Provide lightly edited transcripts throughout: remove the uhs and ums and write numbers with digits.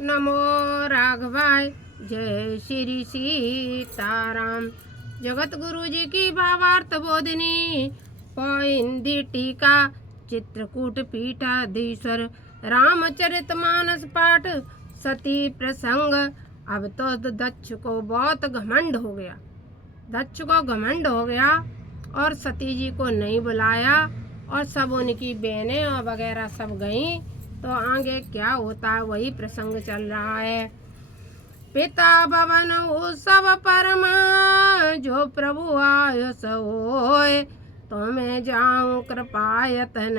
नमो राघवाय। जय श्री सीताराम। जगत गुरु जी की भावार्थ बोधिनी हिंदी टीका चित्रकूट पीठाधीश्वर रामचरित मानस पाठ सती प्रसंग। अब तो दक्ष को बहुत घमंड हो गया। दक्ष को घमंड हो गया और सती जी को नहीं बुलाया और सब उनकी बहनें और वगैरह सब गईं। तो आगे क्या होता है वही प्रसंग चल रहा है। पिता भवन उत्सव परमा जो प्रभु आय सोय तो मैं जाऊं कृपायतन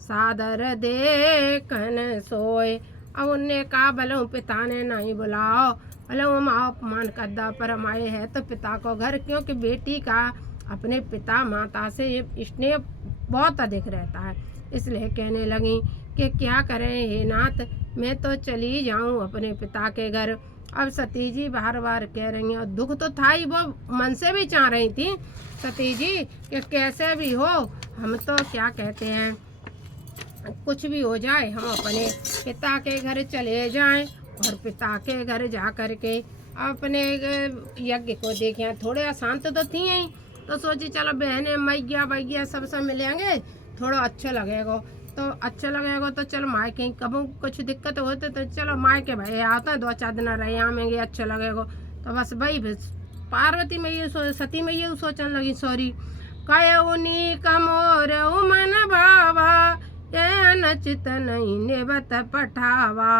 सादर देखन सोय। अब उनने कहा भले पिता ने नहीं बुलाओ, भले माँ अपमान करदा परम आए है तो पिता को घर, क्योंकि बेटी का अपने पिता माता से स्नेह बहुत अधिक रहता है। इसलिए कहने लगी कि क्या करें हे नाथ, मैं तो चली जाऊं अपने पिता के घर। अब सती जी बार बार कह रही हैं और दुख तो था ही, वो मन से भी चाह रही थी सती जी कि कैसे भी हो हम तो क्या कहते हैं कुछ भी हो जाए हम अपने पिता के घर चले जाएं। और पिता के घर जा कर के अपने यज्ञ को देखें। थोड़े अशांत तो थी ही, तो सोची चलो बहनें मैया भैया सब मिलेंगे, थोड़ा अच्छा लगेगा। तो अच्छा लगेगा तो चलो माँ कहीं कभी कुछ दिक्कत होती तो चलो माँ के भाई आता है 2-4 दिन रह आएंगे, अच्छा लगेगा। तो बस भाई पार्वती में ये सती में ये सोचने लगी सॉरी कयनी कमोर मन भावा ये अनचित नहीं निबत पठावा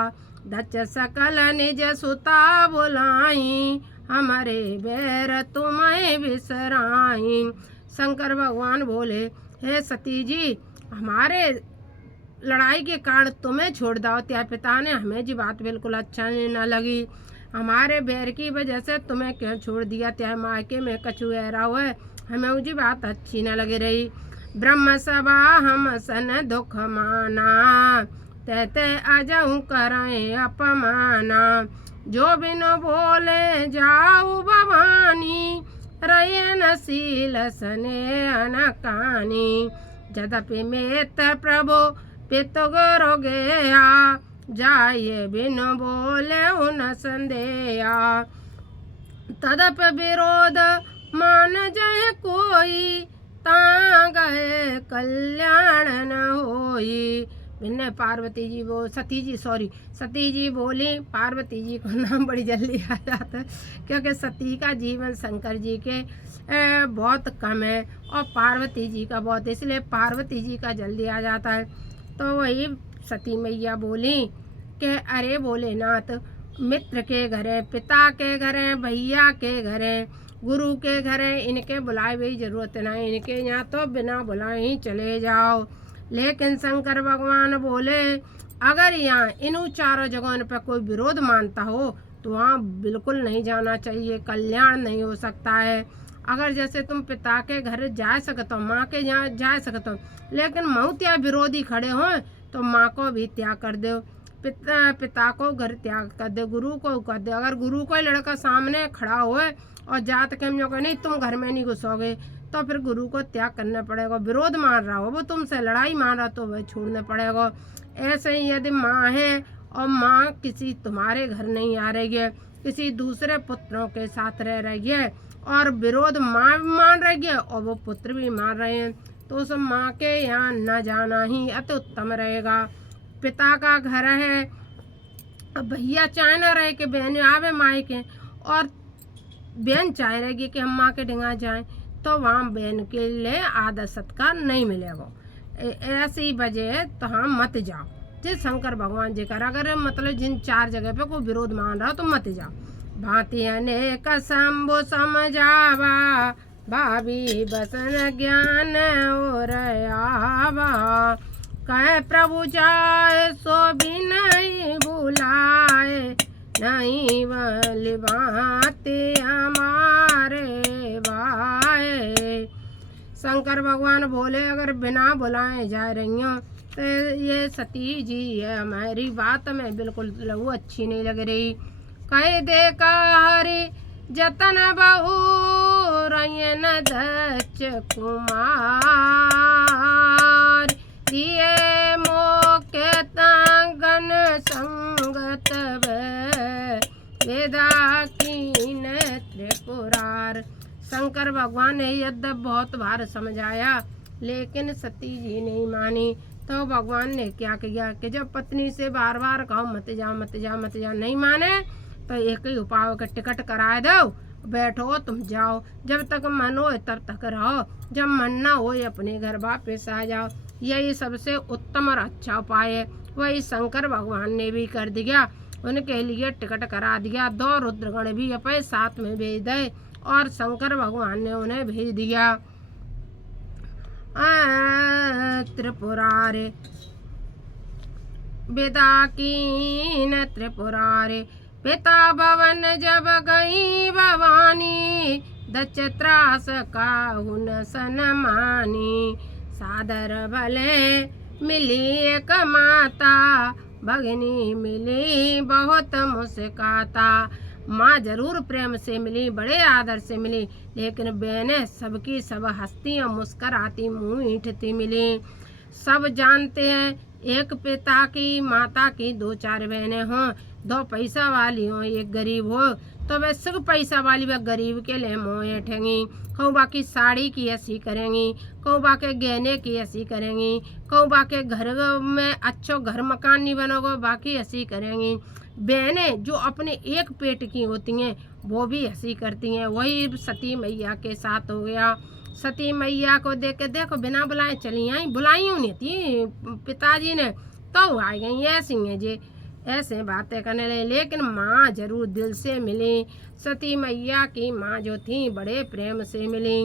दच सकल निज सुता बुलाई हमारे बैर तुम्हें बिसराई। शंकर भगवान बोले हे सती जी, हमारे लड़ाई के कारण तुम्हें छोड़ दाओ त्या पिता ने, हमें जी बात बिल्कुल अच्छा न लगी। हमारे बैर की वजह से तुम्हें क्यों छोड़ दिया त्या मायके में कछु ऐरा हुआ, हमें मुझे बात अच्छी न लगी रही। ब्रह्म सभा हम सन दुख माना तैते अजहू कराए अपमाना जो बिन बोले जाऊ भवानी रयन शील सने अनकानी जदपि मेत प्रभु पितुगुरु गया जाये बिन बोले उन संदेया तदप विरोध मान जाए कोई ता गए कल्याण न होई। बिन्ने पार्वती जी वो सती जी बोली। पार्वती जी को नाम बड़ी जल्दी आ जाता है क्योंकि सती का जीवन शंकर जी के बहुत कम है और पार्वती जी का बहुत, इसलिए पार्वती जी का जल्दी आ जाता है। तो वही सती मैया बोली कि अरे भोलेनाथ, मित्र के घरे, पिता के घरे, भैया के घरे, गुरु के घरे इनके बुलाए हुई जरूरत नहीं, इनके यहाँ तो बिना बुलाए ही चले जाओ। लेकिन शंकर भगवान बोले अगर यहाँ इन चारों जगहों पर कोई विरोध मानता हो तो वहाँ बिल्कुल नहीं जाना चाहिए, कल्याण नहीं हो सकता है। अगर जैसे तुम पिता के घर जा सकते हो, माँ के यहाँ जा सकते हो, लेकिन मऊतिया विरोधी खड़े हो तो माँ को भी त्याग कर दो, पिता को घर त्याग कर दो, गुरु को कर दो। अगर गुरु कोई लड़का सामने खड़ा हो और जात के हम नहीं तुम घर में नहीं घुसोगे तो फिर गुरु को त्याग करना पड़ेगा। विरोध मान रहा हो, वो तुमसे लड़ाई मान रहा तो वह छोड़ना पड़ेगा। ऐसे ही यदि माँ है और माँ किसी तुम्हारे घर नहीं आ रही है, किसी दूसरे पुत्रों के साथ रह रही है और विरोध माँ मान रही है और वो पुत्र भी मान रहे हैं तो उस माँ के यहाँ न जाना ही अति उत्तम रहेगा। पिता का घर है, भैया चाहे न रहे कि बहन आवे माँ के और बहन चाहे रहेगी कि हम माँ के ढिंगा जाएं तो वहाँ बहन के लिए आदर सत्कार नहीं मिलेगा। ऐसी वजह तो हम मत जाओ। जिस शंकर भगवान जी कर अगर मतलब जिन 4 जगह पे कोई विरोध मान रहा हो तो मत जाओ। भांति अनेक शंभु समझावा भाभी बसन ज्ञान और आवा कह प्रभु जाए सो भी नहीं बुलाए नहीं बल भांति हमारे भाई। शंकर भगवान बोले अगर बिना बुलाए जा रही हो तो ये सती जी है, हमारी बात में बिल्कुल लहू अच्छी नहीं लग रही। कह दे हरि जतन बहु रयन दक्ष कुमार दिए मोके तंगन संग तब वेदा कीन त्रिपुरार। शंकर भगवान ने यद्यप बहुत बार समझाया लेकिन सती जी नहीं मानी। तो भगवान ने क्या किया कि जब पत्नी से बार बार कहो मत जा मत जा मत जा, नहीं माने तो एक ही उपाय का टिकट कराए दो, बैठो तुम जाओ, जब तक मन हो तब तक रहो, जब मन ना हो अपने घर वापस आ जाओ। यही सबसे उत्तम और अच्छा उपाय है। वही शंकर भगवान ने भी कर दिया, उनके लिए टिकट करा दिया। 2 रुद्रगण भी अपने साथ में भेज दे और शंकर भगवान ने उन्हें भेज दिया त्रिपुरारे वेदा कीन त्रिपुरारे। पिता भवन जब गई भवानी, दच त्रास काहुन सनमानी। सादर भले मिली एक माता, भगनी मिली बहुत मुस्काता। माँ जरूर प्रेम से मिली, बड़े आदर से मिली, लेकिन बहनें सबकी सब हंसती और मुस्कराती मीठती मिली। सब जानते हैं एक पिता की माता की 2-4 बहनें हों, 2 पैसा वाली हों, एक गरीब हो, तो वह सिर्फ पैसा वाली वह गरीब के लिए मोह ऐठेंगी। कहूँ बाकी साड़ी की ऐसी करेंगी, कहूँ बाकी गहने की ऐसी करेंगी, कहूँ बाकी घर में अच्छो घर मकान नहीं बनोगे, बाकी ऐसी करेंगी। बहनें जो अपने एक पेट की होती हैं वो भी ऐसी करती हैं। वही सती मैया के साथ हो गया। सती मैया को देख के देखो बिना बुलाए चली आई, बुलाई नहीं थी पिताजी ने, तो आ गई ऐसी हैं जे ऐसे बातें करने लगे। लेकिन माँ जरूर दिल से मिली। सती मैया की माँ जो थी बड़े प्रेम से मिली।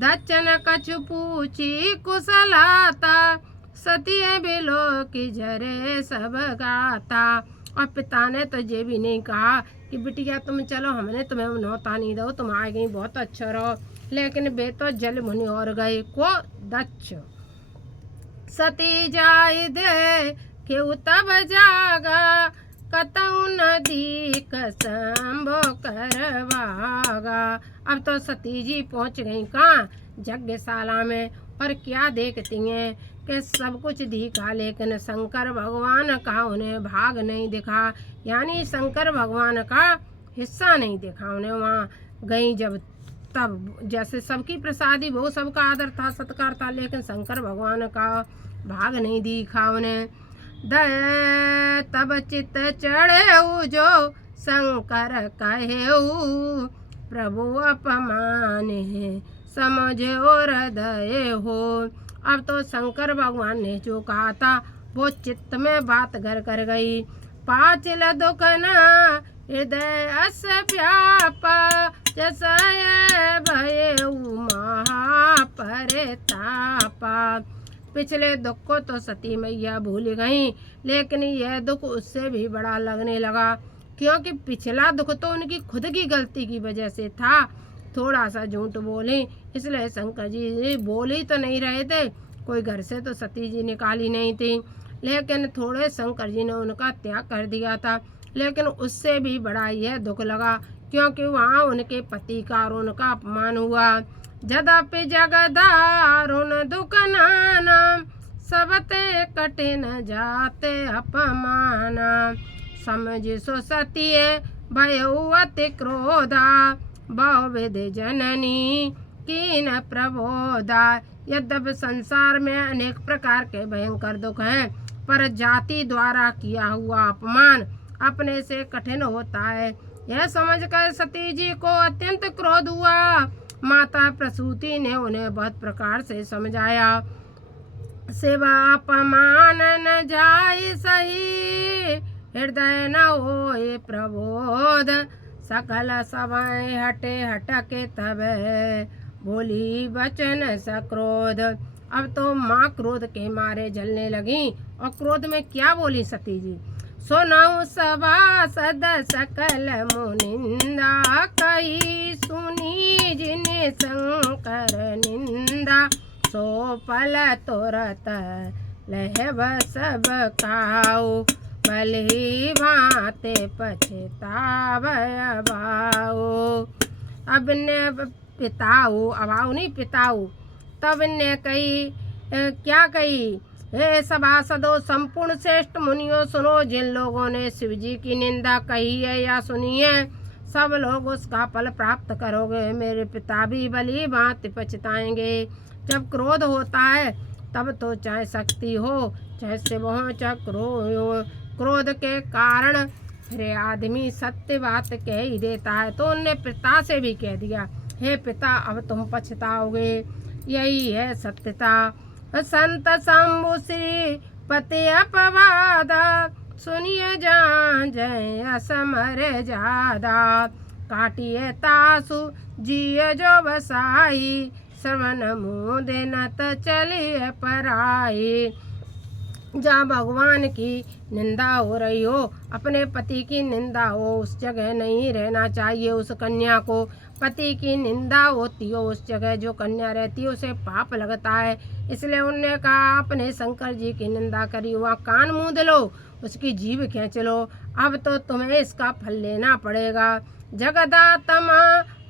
दच्चन कछु पूछी कुशलाता, सती बिलो की झरे सब गाता। और पिता ने तो ये भी नहीं कहा कि बिटिया तुम चलो, हमने तुम्हें नौता नहीं दो, तुम आ गई बहुत अच्छा रहो, लेकिन वे तो जल मुनि और गए को दच्छ। सती जाय दे क्यों तब जागा, कतऊ नदी कसम्बो करवागा। अब तो सती जी पहुंच गई कहाँ, यज्ञशाला में, और क्या देखती हैं कि सब कुछ दिखा लेकिन शंकर भगवान का उन्हें भाग नहीं दिखा, यानी शंकर भगवान का हिस्सा नहीं दिखा उन्हें। वहाँ गई जब तब जैसे सबकी प्रसादी वो सबका आदर था सत्कार था, लेकिन शंकर भगवान का भाग नहीं दिखा उन्हें। दय तब चित चढ़े जो शंकर कहेऊ, प्रभु अपमान है समझे और हृदय हो। अब तो शंकर भगवान ने जो कहा था वो चित्त में बात घर कर गई। पाचिल दुख न हृदय अस व्यापा, जसय भय महापरितापा। पिछले दुख को तो सती मैया भूल गई, लेकिन यह दुख उससे भी बड़ा लगने लगा, क्योंकि पिछला दुख तो उनकी खुद की गलती की वजह से था। थोड़ा सा झूठ बोली, इसलिए शंकर जी बोल तो नहीं रहे थे, कोई घर से तो सती जी निकाली नहीं थी, लेकिन थोड़े शंकर जी ने उनका त्याग कर दिया था। लेकिन उससे भी बड़ा यह दुख लगा, क्योंकि वहाँ उनके पति का और उनका अपमान हुआ। जदपि जगदारुण दुख नाना, सबते कठिन जाते अपमाना। समझ सो सती भयउ अति क्रोधा, बहुविध जननी कीन प्रबोधा। यद्यपि संसार में अनेक प्रकार के भयंकर दुख हैं, पर जाति द्वारा किया हुआ अपमान अपने से कठिन होता है। यह समझकर सती जी को अत्यंत क्रोध हुआ। माता प्रसूति ने उन्हें बहुत प्रकार से समझाया। सेवा अपमान न जाय सही, हृदय न होए प्रबोध। सकल समय हटे हटके तब बोली वचन सक्रोध। अब तो माँ क्रोध के मारे जलने लगी, और क्रोध में क्या बोली सती जी। सुनऊ सभासद सकल मुनिंदा, कही सुनी जिने शंकर निंदा। सो पल तुरत लहब सब काऊ, भले भाते पछतावो। अब ने पिताऊ, अभाऊ नहीं पिताऊ, तब ने कही क्या कही हे सभासदों, संपूर्ण श्रेष्ठ मुनियों, सुनो। जिन लोगों ने शिव जी की निंदा कही है या सुनी है, सब लोग उसका फल प्राप्त करोगे। मेरे पिता भी भली भांति पछताएंगे। जब क्रोध होता है तब तो चाहे शक्ति हो, चाहे शिव हो, चाहे क्रोध के कारण फिर आदमी सत्य बात कह ही देता है। तो उनने पिता से भी कह दिया, हे पिता, अब तुम पछताओगे। यही है सत्यता। संत शंभु श्री पति अपवादा, सुनिए जान जय असमर जादा। काटिए तासु जिय जो बसाई, श्रवण मुँह देनत चलिए पराई। जहाँ भगवान की निंदा हो रही हो, अपने पति की निंदा हो, उस जगह नहीं रहना चाहिए। उस कन्या को पति की निंदा होती हो, उस जगह जो कन्या रहती है उसे पाप लगता है। इसलिए उनने कहा, आपने शंकर जी की निंदा करी, वहाँ कान मूंद लो, उसकी जीभ खींच लो। अब तो तुम्हें इसका फल लेना पड़ेगा। जगदात्मा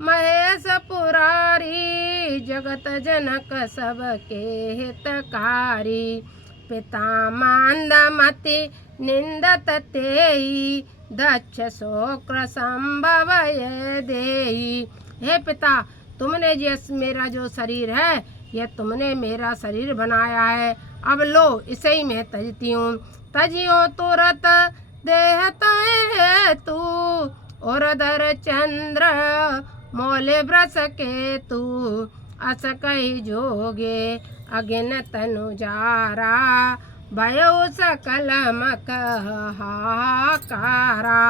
महेश पुरारी, जगत जनक सबके हितकारी। पिता मांदमति निंदत तेई, दक्ष शोक्र संभव ये देई। हे पिता, तुमने मेरा जो शरीर है, यह तुमने मेरा शरीर बनाया है। अब लो, इसे ही मैं तजती हूँ। तजियो तुरत देहत है तू, और दर चंद्र मोले ब्रस के तू। अस कही जोगे अगिन तनु जारा, भयो सकल मक हाहाकारा।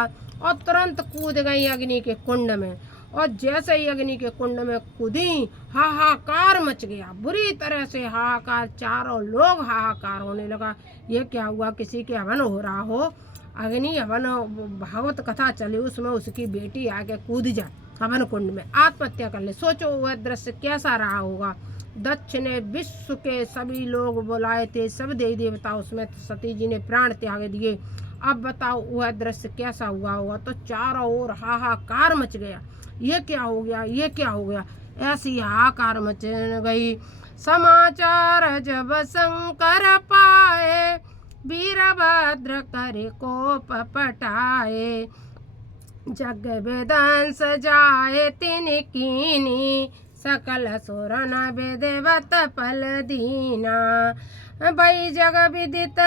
और तुरंत कूद गई अग्नि के कुंड में, और जैसे ही अग्नि के कुंड में कूदी, हाहाकार मच गया, बुरी तरह से हाहाकार। चारों लोग हाहाकार होने लगा। ये क्या हुआ? किसी के हवन हो रहा हो, अग्नि हवन, भागवत कथा चली, उसमें उसकी बेटी आके कूद जाए हवन कुंड में, आत्महत्या कर ले। सोचो वह दृश्य कैसा रहा होगा। दक्ष ने विश्व के सभी लोग बुलाए थे, सब देवी देवता, उसमें सती जी ने प्राण त्याग दिए। अब बताओ वह दृश्य कैसा हुआ होगा। तो चारों ओर हाहाकार मच गया। ये क्या हो गया, ये क्या हो गया, ऐसी हाहाकार मच गई। समाचार जब शंकर पाए, वीरभद्र कर कोप पटाए। जग विदंस जाए तिन कीनी, सकल सुर न विधिवत फल दीना। भई जग विदित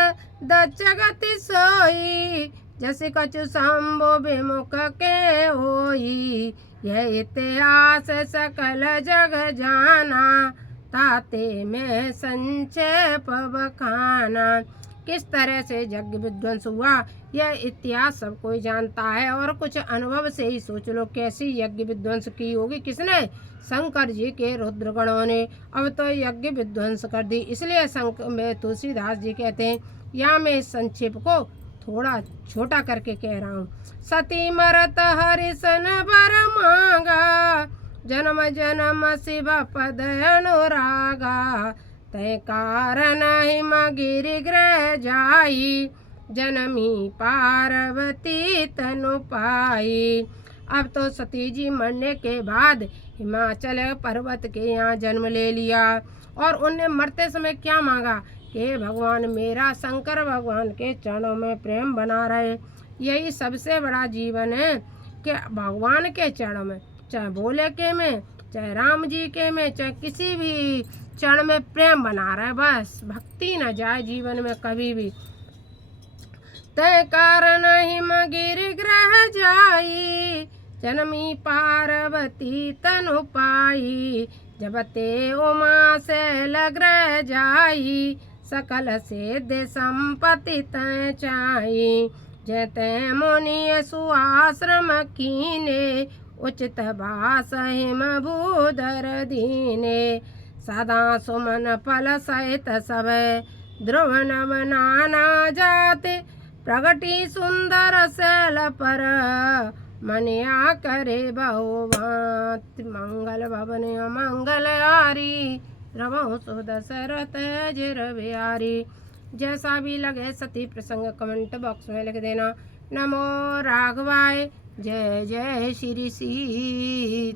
दक्ष गति सोई, जस कछु शंभु विमुख के होई। यह इतिहास सकल जग जाना, ताते में संक्षेप बखाना। किस तरह से यज्ञ विध्वंस हुआ, यह इतिहास सब कोई जानता है। और कुछ अनुभव से ही सोच लो कैसी यज्ञ विध्वंस की होगी। किसने? शंकर जी के रुद्रगणों ने। अब तो यज्ञ विध्वंस कर दी। इसलिए में तुलसीदास जी कहते हैं, या मैं इस संक्षेप को थोड़ा छोटा करके कह रहा हूँ। सती मरत हरिसन बर मांगा, जन्म जन्म शिव पद अनुरागा। तय कारण हिम गिरिग्रह जाई, जनमी पार्वती तनु पाई। अब तो सती जी मरने के बाद हिमाचल पर्वत के यहाँ जन्म ले लिया। और उनने मरते समय क्या मांगा कि भगवान मेरा शंकर भगवान के चरणों में प्रेम बना रहे। यही सबसे बड़ा जीवन है कि भगवान के चरणों में, चाहे भोले के में, चाहे राम जी के में, चाहे किसी भी चरण में प्रेम बना रहे। बस भक्ति न जाए जीवन में कभी भी। तय कारण हिम गिरिग्रह जाई, जनमी पार्वती तनु पाई। जब ते उमा से लग्रह जाई, सकल सिद्ध संपत्ति तय चाई। जते मुनि सुआश्रम कीने, उचित भास हिम भूधर दीने। सदा सुमन फल सहित सब, ध्रुव नव नाना जाते। प्रगति सुंदर शैल पर, मनिया करे बहुभांति। मंगल भवन मंगल हारी, रवो सो दशरथ अजर बिहारी। जैसा भी लगे सती प्रसंग कमेंट बॉक्स में लिख देना। नमो राघवाय। जय जय श्री सीताराम।